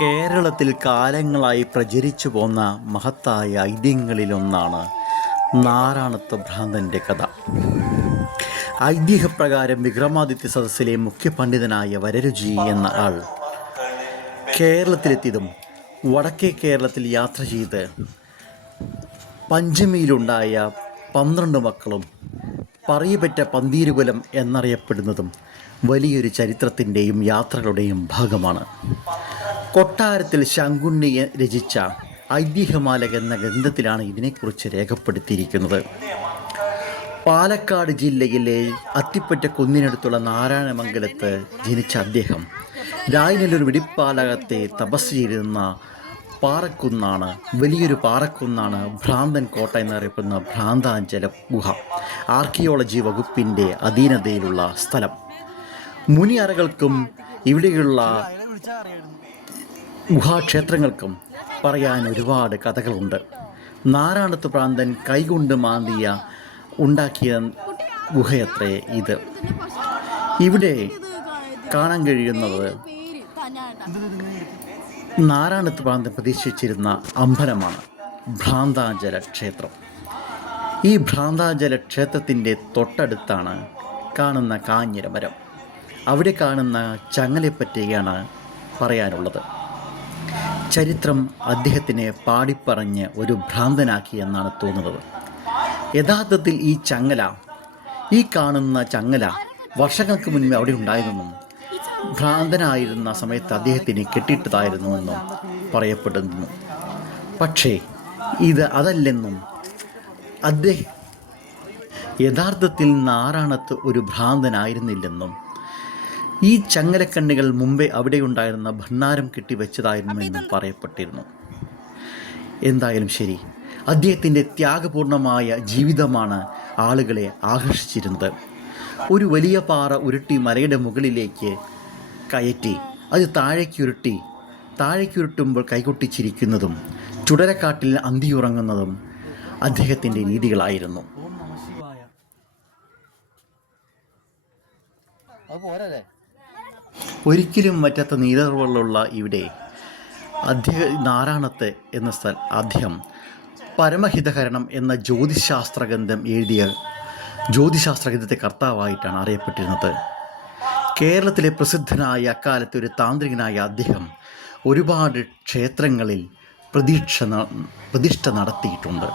കേരളത്തിൽ കാലങ്ങളായി പ്രചരിച്ചു പോന്ന മഹത്തായ ഐതിഹ്യങ്ങളിലൊന്നാണ് നാരായണത്വ ഭ്രാന്തന്റെ കഥ. ഐതിഹ്യപ്രകാരം വിക്രമാദിത്യ സദസ്സിലെ മുഖ്യ പണ്ഡിതനായ വരരുചി എന്ന ആൾ കേരളത്തിലെത്തിയതും വടക്കേ കേരളത്തിൽ യാത്ര ചെയ്ത് പഞ്ചമിയിലുണ്ടായ പന്ത്രണ്ട് മക്കളും പറയപ്പെട്ട പന്തീരുകുലം എന്നറിയപ്പെടുന്നതും വലിയൊരു ചരിത്രത്തിന്റെയും യാത്രകളുടെയും ഭാഗമാണ്. കൊട്ടാരത്തിൽ ശങ്കുണ്ണി രചിച്ച ഐതിഹ്യമാലക എന്ന ഗ്രന്ഥത്തിലാണ് ഇതിനെക്കുറിച്ച് രേഖപ്പെടുത്തിയിരിക്കുന്നത്. പാലക്കാട് ജില്ലയിലെ അത്തിപ്പറ്റ കുന്നിനടുത്തുള്ള നാരായണമംഗലത്ത് ജനിച്ച അദ്ദേഹം രായനല്ലൂർ വെടിപ്പാലകത്തെ തപസ് ചെയ്തിരുന്ന പാറക്കുന്നാണ് വലിയൊരു പാറക്കുന്നാണ് ഭ്രാന്തൻ കോട്ട എന്നറിയപ്പെടുന്ന ഭ്രാന്താഞ്ചല ഗുഹ ആർക്കിയോളജി വകുപ്പിന്റെ അധീനതയിലുള്ള സ്ഥലം. മുനിയറകൾക്കും ഇവിടെയുള്ള ഗുഹാക്ഷേത്രങ്ങൾക്കും പറയാൻ ഒരുപാട് കഥകളുണ്ട്. നാരായണത്ത് പ്രാന്തൻ കൈകൊണ്ട് മാന്തിയ ഉണ്ടാക്കിയ ഗുഹയത്രേ ഇത്. ഇവിടെ കാണാൻ കഴിയുന്നത് നാരായണത്ത് പ്രാന്തൻ പ്രതീക്ഷിച്ചിരുന്ന അമ്പലമാണ് ഭ്രാന്താജല ക്ഷേത്രം. ഈ ഭ്രാന്താജല ക്ഷേത്രത്തിന്റെ തൊട്ടടുത്താണ് കാണുന്ന കാഞ്ഞിരമരം. അവിടെ കാണുന്ന ചങ്ങലയെപ്പറ്റിയാണ് പറയാനുള്ളത്. ചരിത്രം അദ്ദേഹത്തിനെ പാടിപ്പറഞ്ഞ് ഒരു ഭ്രാന്തനാക്കി എന്നാണ് തോന്നുന്നത്. യഥാർത്ഥത്തിൽ ഈ ചങ്ങല ഈ കാണുന്ന ചങ്ങല വർഷങ്ങൾക്ക് മുൻപേ അവിടെ ഉണ്ടായിരുന്നെന്നും ഭ്രാന്തനായിരുന്ന സമയത്ത് അദ്ദേഹത്തിന് കെട്ടിയിട്ടതായിരുന്നുവെന്നും പറയപ്പെടുന്നു. പക്ഷേ ഇത് അതല്ലെന്നും അദ്ദേഹം യഥാർത്ഥത്തിൽ നാറാണത്ത് ഒരു ഭ്രാന്തനായിരുന്നില്ലെന്നും ഈ ചങ്ങലക്കണ്ണികൾ മുമ്പേ അവിടെ ഉണ്ടായിരുന്ന ഭണ്ണാരം എന്നും പറയപ്പെട്ടിരുന്നു. എന്തായാലും ശരി. അദ്ദേഹത്തിന്റെ ത്യാഗപൂർണമായ ജീവിതമാണ് ആളുകളെ ആകർഷിച്ചിരുന്നത്. ഒരു വലിയ പാറ ഉരുട്ടി മലയുടെ മുകളിലേക്ക് കയറ്റി അത് താഴേക്കുരുട്ടി താഴേക്കുരുട്ടുമ്പോൾ കൈകൊട്ടിച്ചിരിക്കുന്നതും ചുടരക്കാട്ടിൽ അന്തിയുറങ്ങുന്നതും അദ്ദേഹത്തിന്റെ രീതികളായിരുന്നു. അത് പോരല്ലേ? ഒരിക്കലും പറ്റാത്ത നീലർവെള്ളുള്ള ഇവിടെ അധ്യ നാരായണത്തെ എന്ന സ്ഥല അദ്ദേഹം പരമഹിതകരണം എന്ന ജ്യോതിശാസ്ത്ര ഗ്രന്ഥം എഴുതിയ ജ്യോതിശാസ്ത്ര ഗ്രന്ഥത്തെ കർത്താവായിട്ടാണ് അറിയപ്പെട്ടിരുന്നത്. കേരളത്തിലെ പ്രസിദ്ധനായ അക്കാലത്തെ ഒരു താന്ത്രികനായ അദ്ദേഹം ഒരുപാട് ക്ഷേത്രങ്ങളിൽ പ്രതീക്ഷ പ്രതിഷ്ഠ നടത്തിയിട്ടുണ്ട്.